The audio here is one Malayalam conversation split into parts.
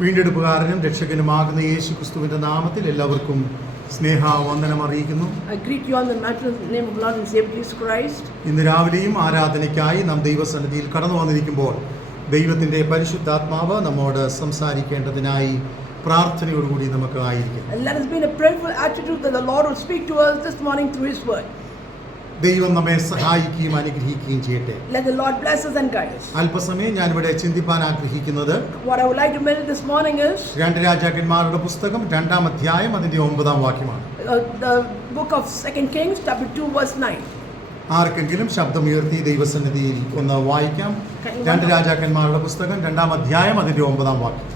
വീണ്ടെടുപ്പുകാരനും രക്ഷകനുമാകുന്ന യേശു ക്രിസ്തുവിന്റെ നാമത്തിൽ എല്ലാവർക്കും സ്നേഹവന്ദനം അറിയിക്കുന്നു. I greet you on the matchless name of Lord and Savior Jesus Christ. ഇന്ന് രാവിലെയും ആരാധനയ്ക്കായി നാം ദൈവസന്നിധിയിൽ കടന്നു വന്നിരിക്കുമ്പോൾ ദൈവത്തിന്റെ പരിശുദ്ധാത്മാവ് നമ്മോട് സംസാരിക്കേണ്ടതിനായി പ്രാർത്ഥനയോടുകൂടി നമുക്ക് ആയിരിക്കും. Let us be in a prayerful attitude that the Lord will speak to us this morning through His word. ദൈവം നമ്മെ സഹായിക്കുകയും അനുഗ്രഹിക്കുകയും ചെയ്യട്ടെ. Let the Lord bless us and guide us. അല്പസമയം ഞാനിവിടെ ചിന്തിപ്പാൻ ആഗ്രഹിക്കുന്നത് What I would like to meditate this morning is രണ്ട് രാജാക്കന്മാരുടെ പുസ്തകം 2-ാം അധ്യായം അതിന്റെ 9-ാം വാക്യമാണ്. the book of 2 Kings chapter 2 verse 9. ആർക്കെങ്കിലും ശബ്ദമുയർത്തി ദൈവസന്നിധിയിൽ ഒന്ന് വായിക്കാം. രണ്ട് രാജാക്കന്മാരുടെ പുസ്തകം 2-ാം അധ്യായം അതിന്റെ 9-ാം വാക്യം.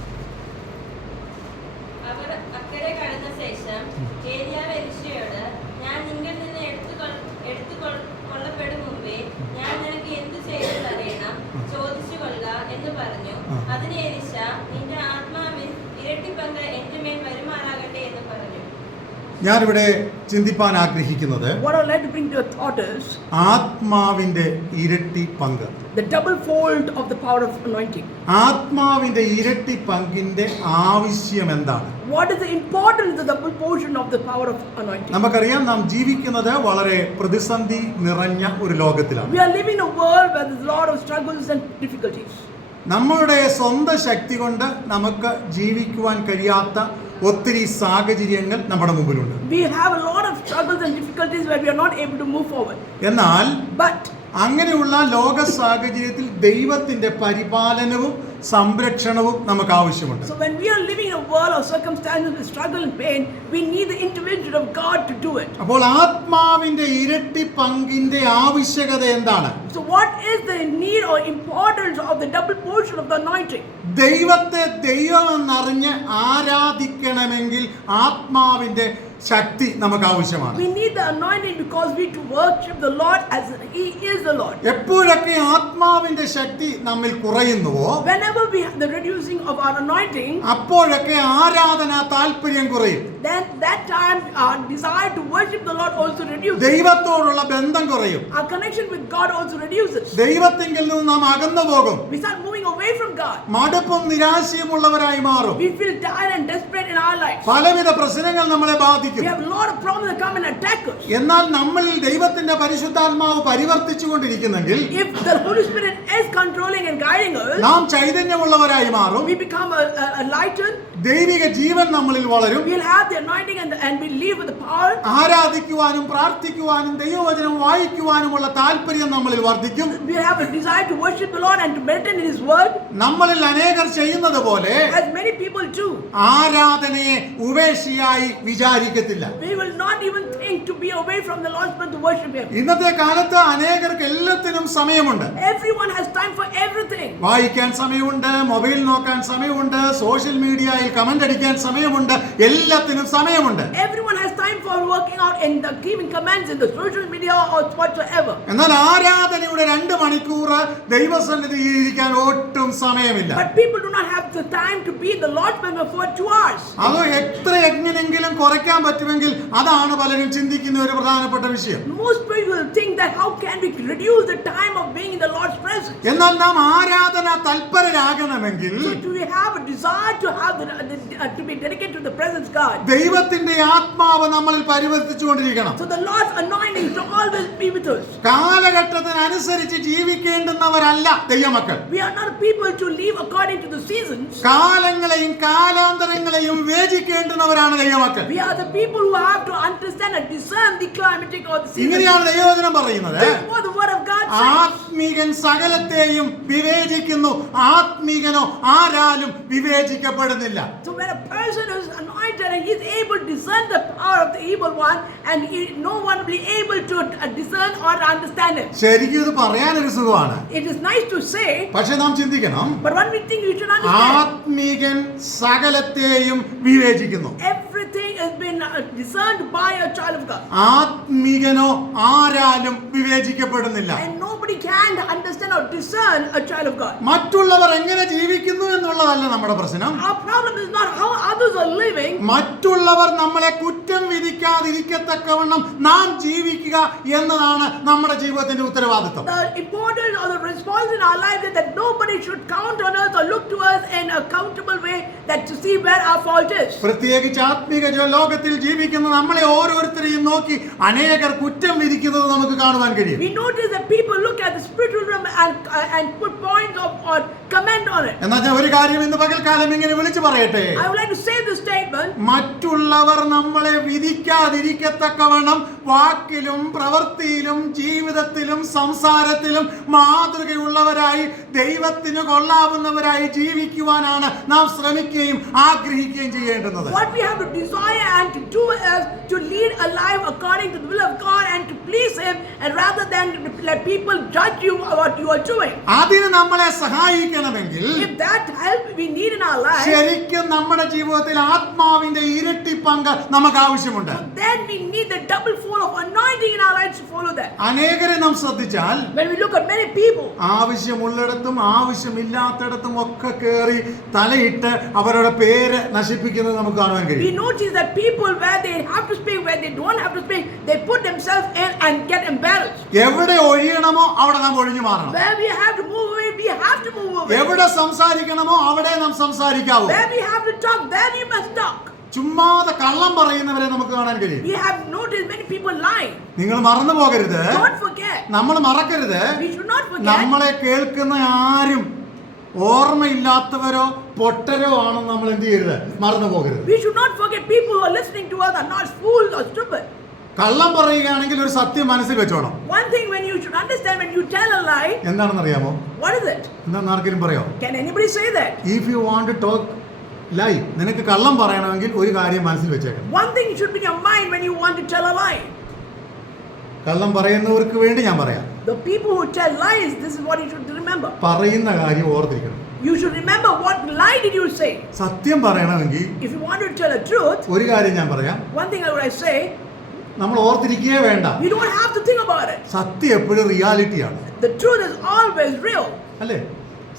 ഞാനിവിടെ ചിന്തിപ്പാൻ ആഗ്രഹിക്കുന്നത് ആത്മാവിന്റെ ഇരട്ടി പങ്ക്, the double fold of the power of anointing. ആത്മാവിന്റെ ഇരട്ടി പങ്കിന്റെ ആവശ്യം എന്താണ്? What is the importance of the double portion of the power of anointing? നമുക്കറിയാം, നാം ജീവിക്കുന്നത് വളരെ പ്രതിസന്ധി നിറഞ്ഞ ഒരു ലോകത്തിലാണ്. We are living in a world where there is a lot of struggles and difficulties. നമ്മുടെ സ്വന്തം ശക്തി കൊണ്ട് നമുക്ക് ജീവിക്കുവാൻ കഴിയാത്ത ഒത്തിരി സാഹചര്യങ്ങൾ നമ്മുടെ മുമ്പിലുണ്ട്. We have a lot of struggles and difficulties where we are not able to move forward. എന്നാൽ But അങ്ങനെയുള്ള ലോക സാഹചര്യത്തിൽ ദൈവത്തിന്റെ പരിപാലനവും സംരക്ഷണവും നമുക്ക് ആവശ്യമുണ്ട്. So when we are living in a world of circumstances with struggle and pain, we need the intervention of God to do it. അപ്പോൾ ആത്മാവിന്റെ ഇരട്ടി പങ്കിന്റെ ആവശ്യകത എന്താണ്? So what is the need or importance of the double portion of the anointing? ദൈവത്തെ ദൈവമെന്നറിഞ്ഞ് ആരാധിക്കണമെങ്കിൽ ആത്മാവിന്റെ ശക്തി നമുക്ക് ആവശ്യമാണ്. We need the anointing because we to worship the Lord as He is the Lord. എപ്പോഴൊക്കെ ആത്മാവിന്റെ ശക്തി നമ്മിൽ കുറയുന്നുവോ, whenever we have the reducing of our anointing, അപ്പോഴൊക്കെ ആരാധന താല്പര്യം കുറയും. then that time our desire to worship the Lord also reduces. ദൈവത്തോടുള്ള ബന്ധം കുറയും. Our connection with God also reduces. ദൈവത്തിങ്കിൽ നിന്ന് നാം അകന്നു പോകും. We start moving away from God. മടുപ്പും നിരാശയുമുള്ളവരായി മാറും. We feel tired and desperate in our lives. പലവിധ പ്രശ്നങ്ങൾ നമ്മളെ ബാധിക്കും. We have a lot of problems that come and attack us. എന്നാൽ നമ്മളിൽ ദൈവത്തിന്റെ പരിശുദ്ധാത്മാവ് പരിവർത്തിച്ചുകൊണ്ടിരിക്കുന്നെങ്കിൽ, if the Holy Spirit is controlling and guiding us, നാം ചൈതന്യമുള്ളവരായി മാറും. we become a lightened. ദൈവിക ജീവൻ നമ്മളിൽ വളരും. We'll have the anointing and we live with the power. ആരാധിക്കുവാനും പ്രാർത്ഥിക്കുവാനും ദൈവവചനം വായിക്കുവാനുമുള്ള താല്പര്യം നമ്മളിൽ വർദ്ധിക്കും. We have a desire to worship the Lord and to meditate in His word. നമ്മളിൽ അനേകർ ചെയ്യുന്നത് പോലെ as many people do, ആരാധനയെ ഉപേക്ഷയായി വിചാരിക്കത്തില്ല. we will not even think to be away from the Lord's prayer to worship Him. ഇന്നത്തെ കാലത്ത് അനേകർക്ക് എല്ലാത്തിനും സമയമുണ്ട്. Everyone has time for everything. വായിക്കാൻ സമയമുണ്ട്, മൊബൈൽ നോക്കാൻ സമയമുണ്ട്, സോഷ്യൽ മീഡിയയിൽ കമന്റ് അടിക്കാൻ സമയമുണ്ട്, എല്ലാത്തിനും സമയമുണ്ട്. Everyone has time for working out and giving commands in the social media or whatsoever. എന്നാൽ ആരാധനയുടെ 2 മണിക്കൂർ ദൈവസന്നിധിയിൽ ഇരിക്കാൻ ഒട്ടും സമയമില്ല. But people do not have the time to be in the Lord's presence for 2 hours. അത് എങ്ങനെയെങ്കിലും കുറയ്ക്കാൻ പറ്റുമെങ്കിൽ അതാണ് പലരും ചിന്തിക്കുന്ന ഒരു പ്രധാനപ്പെട്ട വിഷയം. Most people think that how can we reduce the time of being in the Lord's presence? എന്നാൽ നാം ആരാധന തൽപരരാകണമെങ്കിൽ, So do we have a desire to have to be dedicated to the presence of God? ദൈവത്തിന്റെ ആത്മാവ് നമ്മളിൽ പരിവർത്തിച്ചുകൊണ്ടിരിക്കണം. So the Lord's anointing should always be with us. കാലഘട്ടത്തിനനുസരിച്ച് ജീവിക്കേണ്ടുന്നവരല്ല ദൈവമക്കൾ. We are not people to live according to the seasons. കാലങ്ങളെയും കാലാന്തരങ്ങളെയും വിവേചിക്കേണ്ടുന്നവരാണ് ദൈവമക്കൾ. We are the people who have to understand and discern the climatic or the seasons. ഇങ്ങനെയാണ് ദൈവവചനം പറയുന്നത്. This is what the word of God says. ആത്മീകൻ സകലത്തെയും വിവേചിക്കുന്നു, ആത്മീകനോ ആരാലും വിവേചിക്കപ്പെടുന്നില്ല. So when a person is anointed and he is able to discern the power of the evil one, and no one will be able to discern or understand it. ശരിക്കും ഇത് പറയാനൊരു സുഖമാണ്. It is nice to say, പക്ഷെ നാം ചിന്തിക്കണം, but one thing you should understand, ആത്മീകൻ സകലത്തെയും വിവേചിക്കുന്നു. everything has been discerned by a child of God. ആത്മീകനോ ആരാലും വിവേചിക്കപ്പെടുന്നില്ല. And nobody can understand or discern a child of God. മറ്റുള്ളവർ എങ്ങനെ ജീവിക്കുന്നു എന്നുള്ളതല്ല നമ്മുടെ പ്രശ്നം. Our problem is not how others are living. മറ്റുള്ളവർ നമ്മളെ കുറ്റം വിധിക്കാതിരിക്കത്തക്കവണ്ണം നാം ജീവിക്കുക എന്നതാണ് നമ്മുടെ ജീവിതത്തിന്റെ ഉത്തരവാദിത്വം. The importance or the response in our life is that nobody should count on us or look to us in a accountable way, that that to see where our fault is. പ്രത്യേകിച്ച് ആത്മീക ലോകത്തിൽ ജീവിക്കുന്ന നമ്മളെ ഓരോരുത്തരെയും നോക്കി അനേകർ കുറ്റം വിധിക്കുന്നത് നമുക്ക് കാണുവാൻ കഴിയും. We notice that people look at the spiritual realm and put points or comment on it. എന്നാൽ ഞാൻ ഒരു കാര്യം ഇന്ന് പകൽക്കാലം ഇങ്ങനെ വിളിച്ചു പറയട്ടെ. I would like to say this statement. മറ്റുള്ളവർ നമ്മളെ വിധിക്കാതിരിക്കത്തക്കവണ്ണം വാക്കിലും പ്രവൃത്തിയിലും ജീവിതത്തിലും സംസാരത്തിലും മാതൃകയുള്ളവരായി ദൈവത്തിന് കൊള്ളാവുന്നവരായി ജീവിക്കുവാനാണ് നാം ശ്രമിക്കുകയും ആഗ്രഹിക്കുകയും ചെയ്യേണ്ടുന്നത്. What we have to desire and to do is to lead a life according to the will of God and to please Him, and rather than to let people judge you what you are doing. അതിന് നമ്മളെ സഹായിക്കണമെങ്കിൽ If that help we need in our life, ശരിക്കും നമ്മുടെ ജീവിതത്തിൽ ആത്മാവിന്റെ ഇരട്ടി പങ്ക് നമുക്ക് ആവശ്യമുണ്ട്. then we need the double fold of anointing in our lives to follow that. അനേകരെ നാം ശ്രദ്ധിച്ചാൽ When we look at many people, ആവശ്യമുള്ളിടത്തും ആവശ്യമില്ലാത്തിടത്തും ഒക്കെ കയറി തലയിട്ട് അവരുടെ പേര് നശിപ്പിക്കുന്നത് നമുക്ക് കാണുവാൻ we കഴിയും. notice that people where they have to speak, where they don't have to speak, they put themselves in and get embarrassed. എവിടെ ഒഴിയണമോ അവിടെ നാം ഒഴിഞ്ഞു മാറണം. Where we have to move away, we have to move away. എവിടെ സംസാരിക്കണമോ അവിടെ നാം സംസാരിക്കാവൂ. Where we have to talk, there we must talk. ചുമ്മാതെ കള്ളം പറയുന്നവരെ നമുക്ക് കാണാൻ കഴിയും. We have noticed many people lying. നിങ്ങൾ മറന്നു പോകരുത്, Don't forget. നമ്മൾ മറക്കരുത്, We should not forget. നമ്മളെ കേൾക്കുന്ന ആരും ഓർമ്മയില്ലാത്തവരോ പൊട്ടരോ ആണെന്ന് നമ്മൾ എന്ത് ചെയ്യരുത്, മറന്നു പോകരുത്. We should not forget people who are listening to us are not fools or stupid. കള്ളം പറയുകയാണെങ്കിൽ ഒരു സത്യം മനസ്സിൽ വെച്ചോണം. One thing when you should understand, when you tell a lie, എന്താണെന്ന് അറിയാമോ? what is it? എന്താണെന്ന് ആർക്കെങ്കിലും പറയാമോ? Can anybody say that? If you want to talk lie, നിനക്ക് കള്ളം പറയണമെങ്കിൽ ഒരു കാര്യം മനസ്സിൽ വെച്ചേക്കണം. One thing should be in your mind when you want to tell a lie. കള്ളം പറയുന്നവർക്ക് വേണ്ടി ഞാൻ പറയാം. The people who tell lies, this is what you should remember. പറയുന്ന കാര്യം ഓർത്തിരിക്കണം. You should remember what lie did you say. സത്യം പറയണമെങ്കിൽ If you want to tell a truth, ഒരു കാര്യം ഞാൻ പറയാം, one thing I would say, നമ്മൾ ഓർത്തിരിക്കുകയേ വേണ്ട. you don't have to think about it. സത്യം എപ്പോഴും റിയാലിറ്റിയാണ്, The truth is always real. അല്ലേ?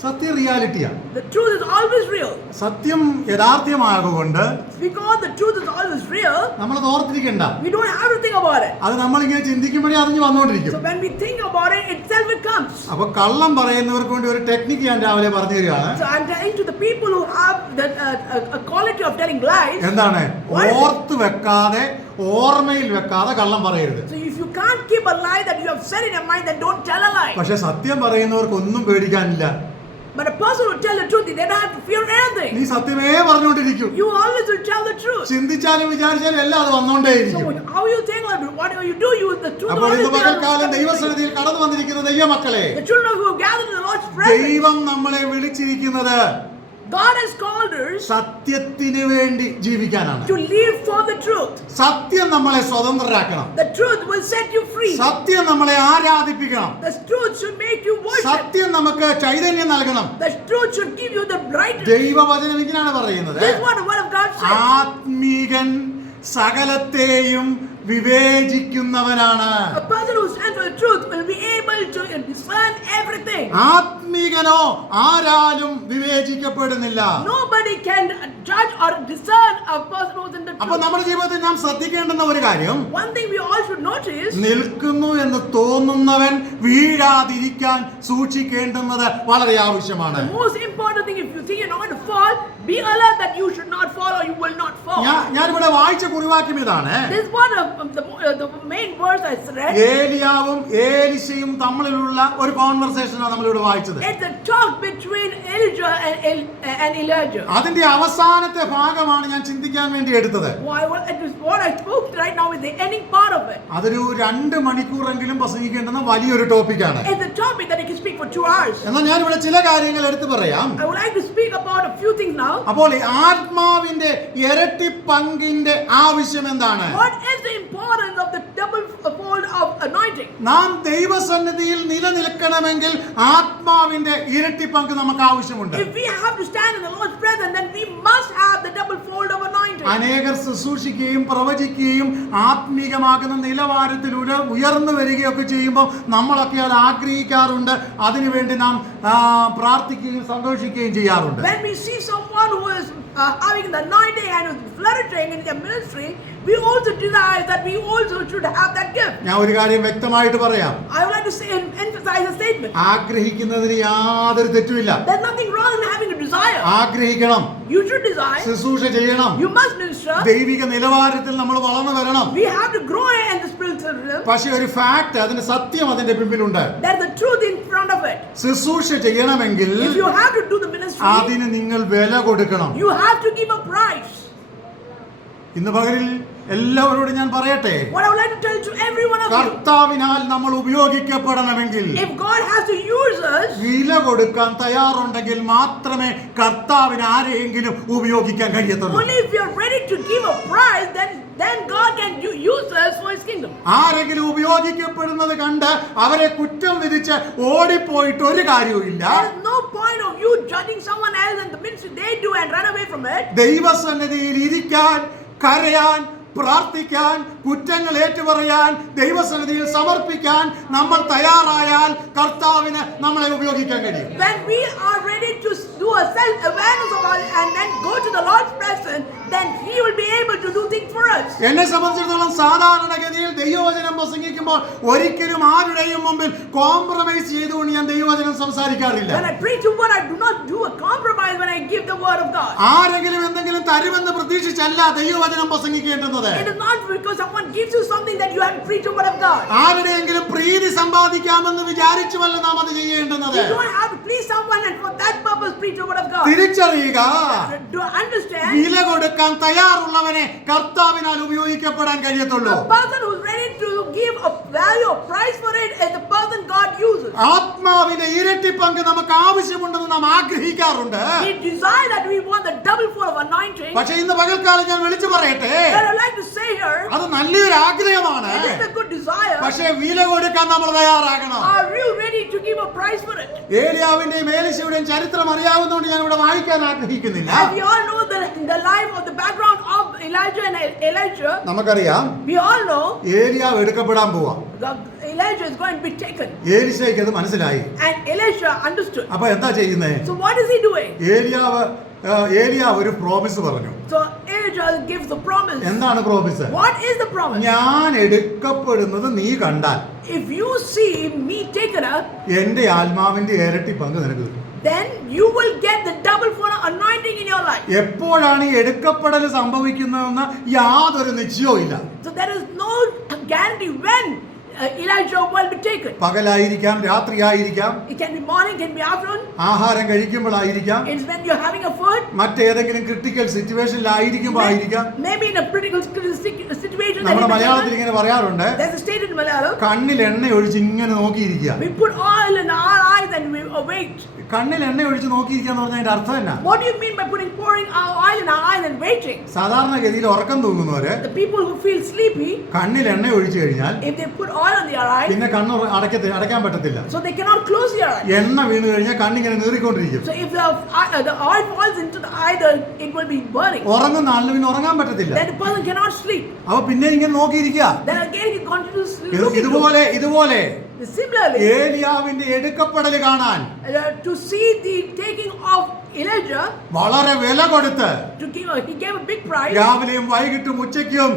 സത്യം റിയാലിറ്റിയാണ്. The truth is always real. സത്യം യഥാർത്ഥമാകൊണ്ട് Because the truth is always real, നമ്മളത് ഓർത്തിരിക്കണ്ട. we don't have to think about it. അത് നമ്മളിങ്ങനെ ചിന്തിക്കുമ്പോഴേ അറിഞ്ഞു വന്നുകൊണ്ടിരിക്കും. So when we think about it, itself it comes. അപ്പൊ കള്ളം പറയുന്നവർക്ക് വേണ്ടി ഒരു ടെക്നിക്ക് ഞാൻ രാവിലെ പറഞ്ഞു തരികയാണ്. So I'm telling to the people who have that a quality of telling lies. എന്താണ്? ഓർത്ത് വെക്കാതെ, ഓർമ്മയിൽ വെക്കാതെ കള്ളം പറയരുത്. So if you can't keep a lie that you have said in your mind, then don't tell a lie. പക്ഷെ സത്യം പറയുന്നവർക്ക് ഒന്നും പേടിക്കാനില്ല. But a person who tell the truth, they don't have to fear anything. നീ സത്യമേ പറഞ്ഞുകൊണ്ടിരിക്കും. You always will tell the truth. ചിന്തിച്ചാലും വിചാരിച്ചാലും എല്ലാം അത് വന്നുകൊണ്ടേയിരിക്കും. So how you think or whatever you do, the truth അപ്പോൾ always ഇന്ന് പകൽക്കാലം ദൈവസന്നിധിയിൽ കടന്നു വന്നിരിക്കുന്ന ദൈവമക്കളെ, the children who have gathered in the Lord's presence. ദൈവം നമ്മളെ വിളിച്ചിരിക്കുന്നത് God has called us സത്യത്തിന് വേണ്ടി ജീവിക്കാനാണ്. to live for the truth. സത്യം നമ്മളെ സ്വതന്ത്രരാക്കണം. The truth will set you free. സത്യം നമ്മളെ ആരാധിപ്പിക്കണം. The truth should make you worship. സത്യം നമുക്ക് ചൈതന്യം നൽകണം. The truth should give you the bright. ദൈവവചനം ഇങ്ങനെയാണ് പറയുന്നത്, This is what the word of God says. ആത്മീകൻ സകലത്തെയും വിവേചിക്കുന്നവനാണ്. A person who stands for the truth will be able to discern everything. ആത്മീകനോ ആരാലും വിവേചിക്കപ്പെടുന്നില്ല. Nobody can judge or discern a person who's in the അപ്പൊ truth. നമ്മുടെ ജീവിതത്തിൽ നാം ശ്രദ്ധിക്കേണ്ടുന്ന ഒരു കാര്യം, One thing we all should notice, നിൽക്കുന്നു എന്ന് തോന്നുന്നവൻ വീഴാതിരിക്കാൻ സൂക്ഷിക്കേണ്ടുന്നത് വളരെ ആവശ്യമാണ്. the most important thing, if you think you're not going to fall, be alert that you should not fall or you will not fall. ഞാനിവിടെ വായിച്ച കുറിവാക്യം ഇതാണ്. This is one of the main verse I read. ഏലിയാവും ഏലിശയും തമ്മിലുള്ള ഒരു കോൺവെർസേഷനാണ് നമ്മളിവിടെ വായിച്ചത്. It's a talk between Elijah and Elijah. അതിന്റെ അവസാനത്തെ ഭാഗമാണ് ഞാൻ ചിന്തിക്കാൻ വേണ്ടി എടുത്തത്. It is what I spoke right now is the ending part of it. അതൊരു 2 മണിക്കൂറെങ്കിലും പ്രസംഗിക്കേണ്ടുന്ന വലിയൊരു ടോപ്പിക്കാണ്. It's a topic that I can speak for 2 hours. എന്നാൽ ഞാൻ ഇവിടെ ചില കാര്യങ്ങൾ എടുത്തു പറയാം. I would like to speak about a few things now. അപ്പോൾ ഈ ആത്മാവിന്റെ ഇരട്ടി പങ്കിന്റെ ആവശ്യം എന്താണ്? What is the importance of the double fold of anointing? നാം ദൈവസന്നിധിയിൽ നിലനിൽക്കണമെങ്കിൽ ആത്മാവിന്റെ ഇരട്ടി പങ്ക് നമുക്ക് ആവശ്യമുണ്ട്. If we have to stand in the Lord's presence, then we must have the double fold of anointing. അനേകർ ശുശ്രൂഷിക്കുകയും പ്രവചിക്കുകയും ആത്മീകമാകുന്ന നിലവാരത്തിൽ ഉയർന്നു വരികയൊക്കെ ചെയ്യുമ്പോൾ നമ്മളൊക്കെ അത് ആഗ്രഹിക്കാറുണ്ട്. അതിനുവേണ്ടി നാം പ്രാർത്ഥിക്കുകയും സന്തോഷിക്കുകയും ചെയ്യാറുണ്ട്. When we see someone who is having the anointing and is flourishing in their ministry, we also desire that we also should have that gift. ഞാൻ ഒരു കാര്യം വ്യക്തമായിട്ട് പറയാം. I would like to say and emphasize a statement. ആഗ്രഹിക്കുന്നതിന് യാതൊരു തെറ്റുമില്ല. There's nothing wrong in having a desire. ആഗ്രഹിക്കണം. You should desire. ശുശ്രൂഷ ചെയ്യണം. You must minister. ദൈവിക നിലവാരത്തിൽ നമ്മൾ വളർന്നു വരണം. We have to grow in the spiritual realm. പക്ഷേ ഒരു ഫാക്ട്, അതിന്റെ സത്യം അതിന്റെ പിമ്പിലുണ്ട്. There's the truth in front of it. ശുശ്രൂഷ ചെയ്യണമെങ്കിൽ If you have to do the ministry, അതിന് നിങ്ങൾ വില കൊടുക്കണം. you have to give a price. ഇന്ന് പകലിൽ എല്ലാവരോടും ഞാൻ പറയട്ടെ, What I would like to tell to every one of you, കർത്താവിനാൽ നമ്മൾ ഉപയോഗിക്കപ്പെടണമെങ്കിൽ if God has to use us, വില കൊടുക്കാൻ തയ്യാറുണ്ടെങ്കിൽ മാത്രമേ കർത്താവിന് ആരെയെങ്കിലും ഉപയോഗിക്കാൻ കഴിയത്തുള്ളൂ. only if you are ready to give a price, then God can use us for His kingdom. ആരെങ്കിലും ഉപയോഗിക്കപ്പെടുന്നത് കണ്ട് അവരെ കുറ്റം വിധിച്ച് ഓടിപ്പോയിട്ട് ഒരു കാര്യവുമില്ല. There is no point of you judging someone else and the ministry they do and run away from it. ദൈവസന്നിധിയിൽ ഇരിക്കാൻ, കരയാൻ, പ്രാർത്ഥിക്കാൻ, കുറ്റങ്ങൾ ഏറ്റുപറയാൻ, ദൈവസന്നിധിയിൽ സമർപ്പിക്കാൻ നമ്മൾ തയ്യാറായാൽ കർത്താവിന് നമ്മളെ ഉപയോഗിക്കാൻ കഴിയും. When we are ready to do a self-awareness of our, and then go to the Lord's presence, then He will be able to do things for us. എന്നെ സംബന്ധിച്ചിടത്തോളം സാധാരണഗതിയിൽ ദൈവവചനം പ്രസംഗിക്കുമ്പോൾ ഒരിക്കലും ആരുടെയും മുമ്പിൽ കോംപ്രമൈസ് ചെയ്തുകൊണ്ട് ഞാൻ ദൈവവചനം സംസാരിക്കാറില്ല. When I preach a word, I do not do a compromise when I give the word of God. ആരെങ്കിലും എന്തെങ്കിലും തരുമെന്ന് പ്രതീക്ഷിച്ചല്ല ദൈവവചനം പ്രസംഗിക്കേണ്ടത്. It is not because someone gives you something that you have to preach a word of God. ആരുടെയെങ്കിലും പ്രീതി സമ്പാദിക്കാമെന്ന് വിചാരിച്ചുവല്ല നാം അത് ചെയ്യേണ്ടത്. You don't have to please someone and for that purpose preach a word of God. തിരിച്ചറിയുക, Do understand? വില കൊടുക്കാൻ തയ്യാറുള്ളവനെ കർത്താവിനാൽ ഉപയോഗിക്കപ്പെടാൻ കഴിയത്തുള്ളൂ. The person who is ready to give a value, a price for it, is the person God uses. ആത്മാവിന്റെ ഇരട്ടി പങ്ക് നമുക്ക് ആവശ്യമുണ്ടെന്ന് നാം ആഗ്രഹിക്കാറുണ്ട്. We desire that we want the double fold of anointing. പക്ഷേ ഇന്ന് പകൽക്കാലം ഞാൻ വിളിച്ചു പറയട്ടെ, But I'd like to say here, അത് നല്ലൊരു ആഗ്രഹമാണ്. it is a good desire. പക്ഷേ വില കൊടുക്കാൻ നമ്മൾ തയ്യാറാകണം. Are you ready to give a price for it? ഏലിയാവിന്റെയും ഏലീശയുടെയും ചരിത്രം അറിയാവുന്നതുകൊണ്ട് ഞാൻ ഇവിടെ വായിക്കാൻ ആഗ്രഹിക്കുന്നില്ല. And we all know the life of the background of Elijah and Elisha. നമുക്കറിയാം, We all know ഏലിയാവ് എടുക്കപ്പെടാൻ പോവാ. Elijah is going to be taken. ഏലീശയ്ക്ക് അത് മനസ്സിലായി. And Elisha understood. അപ്പൊ എന്താ ചെയ്യുന്നേ? So what is he doing? ഏലിയാവ് ഒരു പ്രോമിസ് പറഞ്ഞു. So Elijah gives the promise. എന്താണ് promise? What is the promise? ഞാൻ എടുക്കപ്പെടുന്നത് നീ കണ്ടാൽ, If you see me taken up, എന്റെ ആത്മാവിന്റെ ഇരട്ടി പങ്ക് നിനക്ക് കിട്ടും. then you will get the double for anointing in your life. എപ്പോഴാണ് ഈ എടുക്കപ്പെടൽ സംഭവിക്കുന്നതെന്ന് യാതൊരു നിശ്ചയവും ഇല്ല. So there is no guarantee when Elijah will be taken. പകലായിരിക്കാം, രാത്രിയായിരിക്കാം, It can be morning, it can be afternoon. ആഹാരം കഴിക്കുമ്പോഴായിരിക്കാം, It's when you're having a food. മറ്റേതെങ്കിലും ക്രിട്ടിക്കൽ സിറ്റുവേഷനിലായിരിക്കുമ്പോൾ ആയിരിക്കാം. Maybe in a critical situation. നമ്മുടെ മലയാളത്തിൽ ഇങ്ങനെ പറയാറുണ്ട്, There's a statement in Malayalam. കണ്ണിൽ എണ്ണ ഒഴിച്ച് ഇങ്ങനെ നോക്കിയിരിക്കുക. We put oil in our eyes and we await. കണ്ണിൽ എണ്ണ ഒഴിച്ച് നോക്കിയിരിക്കുക എന്ന് പറഞ്ഞാൽ അതിന്റെ അർത്ഥം എന്നാ? What do you mean by pouring our oil in our eyes and waiting? സാധാരണഗതിയിൽ ഉറക്കം തൂങ്ങുന്നവര് The people who feel sleepy, കണ്ണിൽ എണ്ണ ഒഴിച്ചു കഴിഞ്ഞാൽ if they put oil on their eyes, പിന്നെ കണ്ണ് അടയ്ക്കാൻ പറ്റത്തില്ല. so they cannot close their eyes. എണ്ണ വീണ് കഴിഞ്ഞാൽ കണ്ണിങ്ങനെ നീറിക്കൊണ്ടിരിക്കും. So if the oil falls into the eye, it will be burning. ഉറങ്ങുന്ന ആളിന് പിന്നെ ഉറങ്ങാൻ പറ്റത്തില്ല. Then the person cannot sleep. അപ്പൊ പിന്നെ ഇങ്ങനെ നോക്കിയിരിക്കുക. Then again he continues looking. ഇതുപോലെ Similarly, ഏലിയാവിന്റെ എടുക്കപ്പെടൽ കാണാൻ to see the taking of Elijah, വളരെ വില കൊടുത്ത് he gave a big price. രാവിലെയും വൈകിട്ടും ഉച്ചയ്ക്കും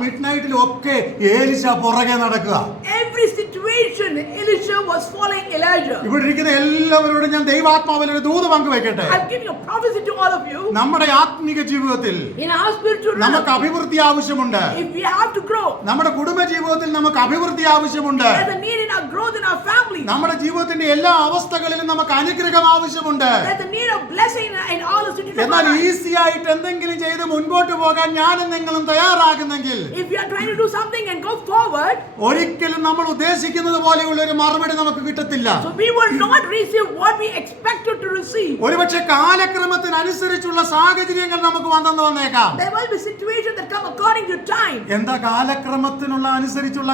മിഡ് നൈറ്റിലും ഒക്കെ ഏലിശ പുറകെ നടക്കുക. Every situation Elisha was following Elijah. ഇവിടെ ഇരിക്കുന്ന എല്ലാവരോടും ഞാൻ ദൈവാത്മാവിൽ ഒരു ദൂത് പങ്കുവെക്കട്ടെ. I'm giving a prophecy to all of you. നമ്മുടെ ആത്മീക ജീവിതത്തിൽ In our spiritual life, നമുക്ക് അഭിവൃദ്ധി ആവശ്യമുണ്ട്. if we have to grow, നമ്മുടെ കുടുംബ ജീവിതത്തിൽ നമുക്ക് അഭിവൃദ്ധി ആവശ്യമുണ്ട്. there's a need in our growth in our family. നമ്മുടെ ജീവിതത്തിന്റെ എല്ലാ അവസ്ഥകളിലും നമുക്ക് അനുഗ്രഹം ആവശ്യമുണ്ട്. There's a need of blessing in all the situations. എന്നാൽ ഈസി ആയിട്ട് എന്തെങ്കിലും ചെയ്ത് മുൻപോട്ട് പോകാൻ ഞാനും നിങ്ങളും തയ്യാറാകുന്നെങ്കിൽ, If we are trying to do something and go forward, ഒരിക്കലും നമ്മൾ ഉദ്ദേശിക്കുന്നത് പോലെയുള്ള ഒരു മറുപടി നമുക്ക് കിട്ടത്തില്ല. so we will not receive what we expected to receive. ഒരുപക്ഷെ കാലക്രമത്തിനനുസരിച്ചുള്ള സാഹചര്യങ്ങൾ നമുക്ക് വന്നേക്കാം. There will be situations that come according to time. എന്താ കാലക്രമത്തിനുള്ള അനുസരിച്ചുള്ള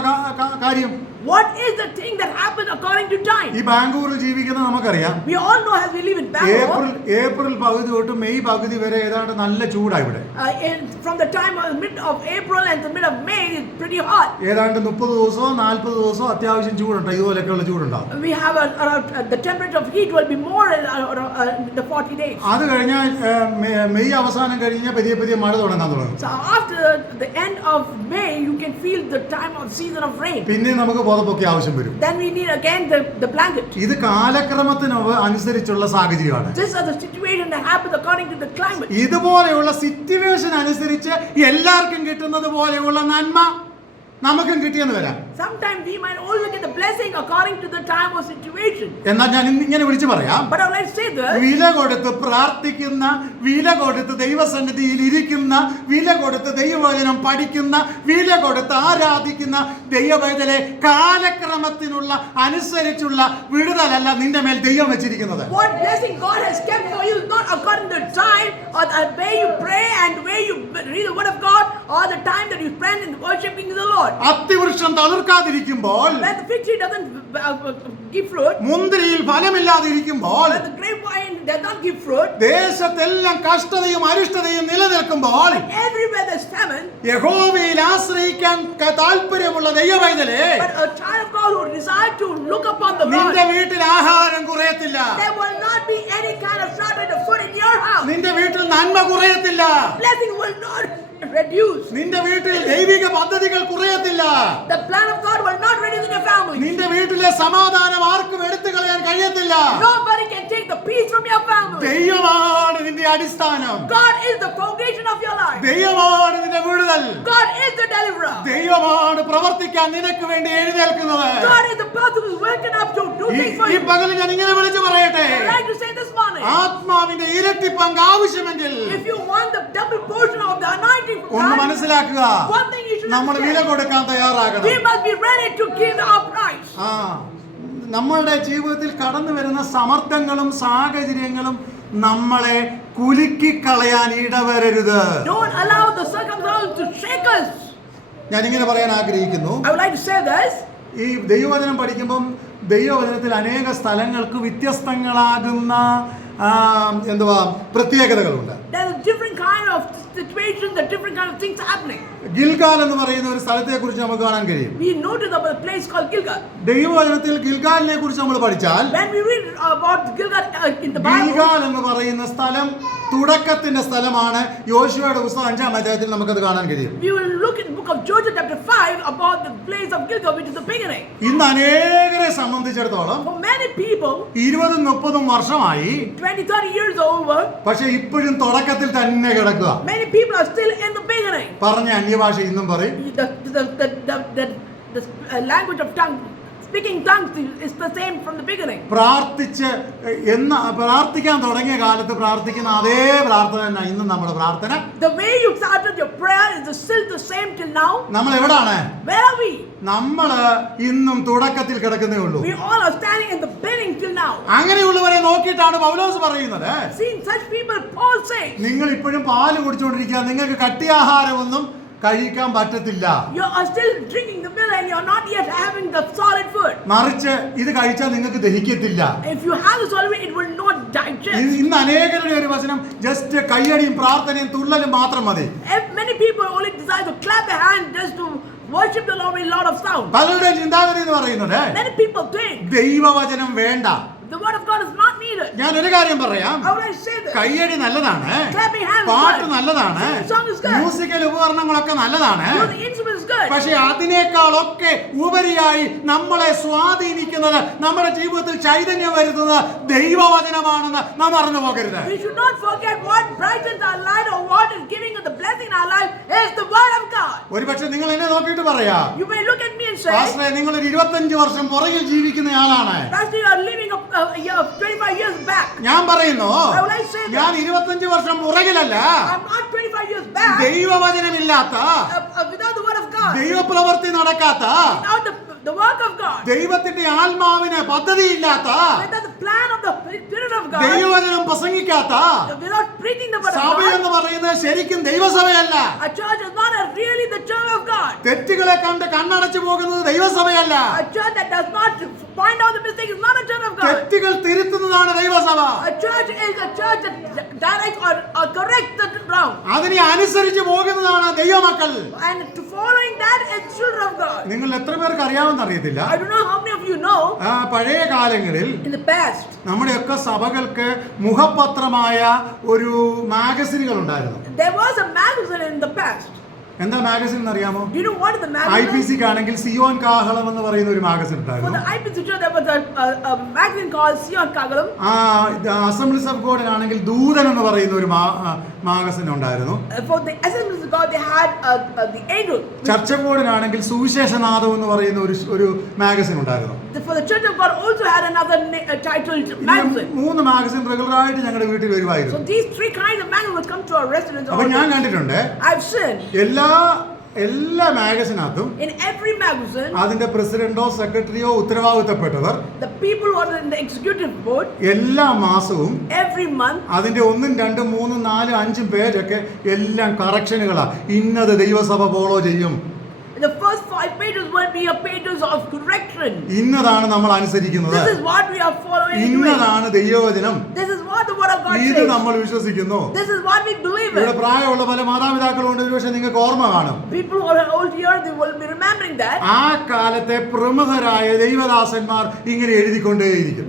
കാര്യം? What is the thing that happens according to time? ഈ ബാംഗ്ലൂരിൽ ജീവിക്കുന്ന നമുക്കറിയാം. We all know as we live in Bangalore. April പകുതി തൊട്ട് മെയ് പകുതി വരെ ഏതാണ്ട് നല്ല ചൂടാ ഇവിടെ. From the time of mid of April and the mid of May, it's pretty hot. ഏതാണ്ട് 30 ദിവസമോ 40 ദിവസമോ അത്യാവശ്യം ചൂടുണ്ട്. ഇതുപോലെയൊക്കെയുള്ള ചൂടുണ്ടാവും. We have around the temperature of heat will be more in the 40 days. അത് കഴിഞ്ഞാൽ മെയ് അവസാനം കഴിഞ്ഞാൽ പതിയെ പതിയെ മഴ തുടങ്ങാൻ തുടങ്ങും. So after the end of May, you can feel the time of season of rain. പിന്നെ നമുക്ക് പുതപ്പൊക്കെ ആവശ്യം വരും. Then we need again the blanket. ഇത് കാലക്രമത്തിന് അനുസരിച്ചുള്ള സാഹചര്യമാണ്. These are the situation that happens according to the climate. ഇതുപോലെയുള്ള സിറ്റുവേഷൻ അനുസരിച്ച് എല്ലാവർക്കും കിട്ടുന്നത് പോലെയുള്ള നന്മ നമുക്കും കിട്ടിയെന്ന് വരാം. Sometimes we might also get the blessing according to the time or situation. എന്നാൽ ഞാൻ ഇങ്ങനെ വിളിച്ചു പറയാം, But I would like to say this. വില കൊടുത്ത് പ്രാർത്ഥിക്കുന്ന, വില കൊടുത്ത് ദൈവസന്നിധിയിൽ ഇരിക്കുന്ന, വില കൊടുത്ത് ദൈവവചനം പഠിക്കുന്ന, വില കൊടുത്ത് ആരാധിക്കുന്ന ദൈവവൈതലെ കാലക്രമത്തിനുള്ള അനുസരിച്ചുള്ള വിടുതലല്ല നിന്റെ മേൽ ദൈവം വെച്ചിരിക്കുന്നത്. What blessing God has kept for you is not according to the time or the way you pray and the way you read the word of God or the time that you spend in worshiping the Lord. അത്തിവൃക്ഷം തളിർക്കാതിരിക്കുമ്പോൾ, When the fig tree doesn't give fruit, മുന്തിരിയിൽ ഫലമില്ലാതിരിക്കുമ്പോൾ, when the grapevine does not give fruit, ദേശത്തെല്ലാം കഷ്ടതയും അരിഷ്ടതയും നിലനിൽക്കുമ്പോൾ, everywhere there's famine, യഹോവയിൽ ആശ്രയിക്കാൻ താല്പര്യമുള്ള ദൈവവൈതലേ, but a child of God who desires to look upon the Lord, നിന്റെ വീട്ടിൽ ആഹാരം കുറയത്തില്ല. there will not be any kind of shortage of food in your house. നിന്റെ വീട്ടിൽ നന്മ കുറയത്തില്ല. Blessing will not reduce. നിന്റെ വീട്ടിൽ ദൈവിക പദ്ധതികൾ കുറയത്തില്ല. The plan of God will not reduce in your family. നിന്റെ വീട്ടിലെ സമാധാനം ആർക്കും എടുത്തു കളയാൻ കഴിയത്തില്ല. Nobody can take the peace from your family. ദൈവമാണ് നിന്റെ അടിസ്ഥാനം. God is the foundation of your life. ദൈവമാണ് നിന്റെ വിടുതൽ. God is the deliverer. ദൈവമാണ് പ്രവർത്തിക്കാൻ നിനക്ക് വേണ്ടി എഴുന്നേൽക്കുന്നത്. God is the person who's waking up to do things for ഈ you. പകൽ ഞാൻ ഇങ്ങനെ വിളിച്ചു പറയട്ടെ, I would like to say this morning, ആത്മാവിന്റെ ഇരട്ടി പങ്ക് ആവശ്യമെങ്കിൽ if you want the double portion of the anointing from ഒന്ന് God, മനസ്സിലാക്കുക, one thing you should നമ്മൾ വില understand, കൊടുക്കാൻ തയ്യാറാകണം. we must be ready to give our price. നമ്മളുടെ ജീവിതത്തിൽ കടന്നു വരുന്ന സമ്മർദ്ദങ്ങളും സാഹചര്യങ്ങളും നമ്മളെ കുലുക്കിക്കളയാൻ ഇടവരരുത്. Don't allow the circumstances to shake us. ഞാനിങ്ങനെ പറയാൻ ആഗ്രഹിക്കുന്നു, I would like to say this. ഈ ദൈവവചനം പഠിക്കുമ്പം ദൈവവചനത്തിൽ അനേക സ്ഥലങ്ങൾക്ക് വ്യത്യസ്തങ്ങളാകുന്ന പ്രത്യേകതകളുണ്ട്. There's a different kind of situations, the different kind of things happening. Gilgal എന്ന് പറയുന്ന ഒരു സ്ഥലത്തെ കുറിച്ച് നമുക്ക് കാണാൻ കഴിയും. We notice about a place called Gilgal. ദൈവവചനത്തിൽ ഗിൽഗാലിനെ കുറിച്ച് നമ്മൾ പഠിച്ചാൽ, When we read about Gilgal in the Bible, Gilgal എന്ന് പറയുന്ന സ്ഥലം തുടക്കത്തിന്റെ സ്ഥലമാണ്. യോശുവയുടെ പുസ്തകം 5-ാം അധ്യായത്തിൽ നമുക്കത് കാണാൻ കഴിയും. we will look in the book of Joshua chapter 5 about the place of Gilgal, which is the beginning. ഇന്ന് അനേകരെ സംബന്ധിച്ചിടത്തോളം For many people, 20-30 വർഷമായി, 20-30 years over, പക്ഷെ ഇപ്പോഴും തുടക്കത്തിൽ തന്നെ കിടക്കുക. many people are still in the beginning. പറഞ്ഞ അന്യഭാഷ ഇന്നും പറയും. The language of tongue, speaking tongues is the same from the beginning. പ്രാർത്ഥിക്കാൻ തുടങ്ങിയ കാലത്ത് പ്രാർത്ഥിക്കുന്ന അതേ പ്രാർത്ഥന തന്നെ ഇന്നും നമ്മുടെ പ്രാർത്ഥന. The way you started your prayer is still the same till now. നമ്മൾ എവിടാണ്? Where are we? നമ്മള് ഇന്നും തുടക്കത്തിൽ കിടക്കുന്നേ ഉള്ളൂ. We all are standing in the beginning till now. അങ്ങനെയുള്ളവരെ നോക്കിയിട്ടാണ് പൗലോസ് പറയുന്നത്, Seeing such people, Paul says, നിങ്ങൾ ഇപ്പോഴും പാല് കുടിച്ചുകൊണ്ടിരിക്കുക, നിങ്ങൾക്ക് കട്ടിയാഹാരമൊന്നും കഴിക്കാൻ പറ്റത്തില്ല. You are still drinking the milk and you are not yet having the solid food. മറിച്ച് ഇത് കഴിച്ചാൽ നിങ്ങൾക്ക് ദഹിക്കത്തില്ല. If you have the solid food, it will not digest. ഇന്ന് അനേകരുടെ ഒരു വചനം ജസ്റ്റ് കയ്യടിയും പ്രാർത്ഥനയും തുള്ളലും മാത്രം മതി. Many people only desire to clap their hands just to worship the Lord with a lot of sound. പലരുടെയും ചിന്താഗതി എന്ന് പറയുന്നത്, Many people think ദൈവവചനം വേണ്ട. the word of God is not needed. ഞാൻ ഒരു കാര്യം പറയാം, How would I say this? കയ്യടി നല്ലതാണ്, Clapping hands is പാട്ട് good. നല്ലതാണ്, Singing song is good. Musical ഉപകരണങ്ങളൊക്കെ നല്ലതാണ്. The instrument is good. പക്ഷെ അതിനേക്കാളൊക്കെ ഉപരിയായി നമ്മളെ സ്വാധീനിക്കുന്നത്, നമ്മുടെ ജീവിതത്തിൽ ചൈതന്യം വരുന്നത് ദൈവവചനമാണെന്ന് നാം മറന്നു പോകരുത്. We should not forget what brightens our light or what is giving us the blessing in our life is the word of God. ഒരുപക്ഷെ നിങ്ങൾ എന്നെ നോക്കിയിട്ട് പറയാ, You may look at me and say, പാസ്റ്ററെ നിങ്ങൾ ഒരു 25 വർഷം പുറകിൽ ജീവിക്കുന്ന ആളാണ്. Pastor, you are living a year 25 years back. ഞാൻ പറയുന്നു, How will I say ഞാൻ that? 25 വർഷം പുറകിലല്ല, I'm not 25 years back ദൈവവചനമില്ലാത്ത, without the word of God, ദൈവപ്രവൃത്തി നടക്കാത്ത, without the work of God, ദൈവത്തിന്റെ ആത്മാവിന് പദ്ധതിയില്ലാത്ത, without the plan of the Spirit children of God, ദൈവവചനം പ്രസംഗിക്കാത്ത without preaching the word of സഭ God, എന്ന് പറയുന്നത് ശരിക്കും ദൈവസഭയല്ല. a church is not really the church of God. തെറ്റുകളെ കണ്ട് കണ്ണടച്ചു പോകുന്നത് ദൈവസഭയല്ല. A church that does not point out the mistake is not a church of God. തെറ്റുകൾ തിരുത്തുന്നതാണ് ദൈവസഭ. A church is a church that directs or corrects the wrong. അതിനെ അനുസരിച്ച് പോകുന്നതാണ് ദൈവമക്കൾ. And to following that is children of God. നിങ്ങൾ എത്ര പേർക്ക് അറിയാമെന്ന് അറിയത്തില്ല. I don't know how many of you know, പഴയ കാലങ്ങളിൽ in the past, നമ്മുടെയൊക്കെ സഭകൾക്ക് മുഖപത്രമായ ഒരു മാഗസിനുകൾ ഉണ്ടായിരുന്നു. there was a magazine in the past. എന്താ മാഗസിൻ എന്നറിയാമോ? Do you know what is the magazine? IPC ആണെങ്കിൽ സിയോൻ കാഹളം എന്ന് പറയുന്ന ഒരു മാഗസിൻ For ഉണ്ടായിരുന്നു. the IPC church, there was a magazine called Sion Kagalam. Assemblies of ഗോഡിനാണെങ്കിൽ ദൂതൻ എന്ന് പറയുന്ന ഒരു മാഗസിൻ ഉണ്ടായിരുന്നു. For the Assemblies of God, they had the angel. ചർച്ച ബോർഡിനാണെങ്കിൽ സുവിശേഷനാഥം എന്ന് പറയുന്ന ഒരു മാഗസിൻ ഉണ്ടായിരുന്നു. For the Church of God also had another titled magazine. മൂന്ന് മാഗസിൻ റെഗുലറായിട്ട് ഞങ്ങളുടെ വീട്ടിൽ So വരുമായിരുന്നു. these three kinds of magazines would come to our residence. അപ്പൊ ഞാൻ കണ്ടിട്ടുണ്ട് I've seen എല്ലാ മാഗസിനകത്തും in every magazine അതിന്റെ പ്രസിഡന്റോ സെക്രട്ടറിയോ ഉത്തരവാദിത്തപ്പെട്ടവർ the people who are in the executive board എല്ലാ മാസവും every month അതിന്റെ 1, 2, 3, 4, 5 പേജൊക്കെ എല്ലാം കറക്ഷനുകളാ. ഇന്നത് ദൈവസഭ ഫോളോ ചെയ്യും. the first 5 pages will be a pages of correction. ഇന്നതാണ് നമ്മൾ അനുസരിക്കുന്നത്. This is what we are following. ഇന്നതാണ് ദൈവവചനം. This is what the word of God ഇത് says. നമ്മൾ വിശ്വസിക്കുന്നു. This is what we believe ഇവിടെ in. പ്രായമുള്ള പല മാതാപിതാക്കളുണ്ട്. ഒരുപക്ഷെ നിങ്ങൾക്ക് ഓർമ്മ കാണും. People who are old here, they will be remembering that. ആ കാലത്തെ പ്രമുഖരായ ദൈവദാസന്മാർ ഇങ്ങനെ എഴുതിക്കൊണ്ടേയിരിക്കും.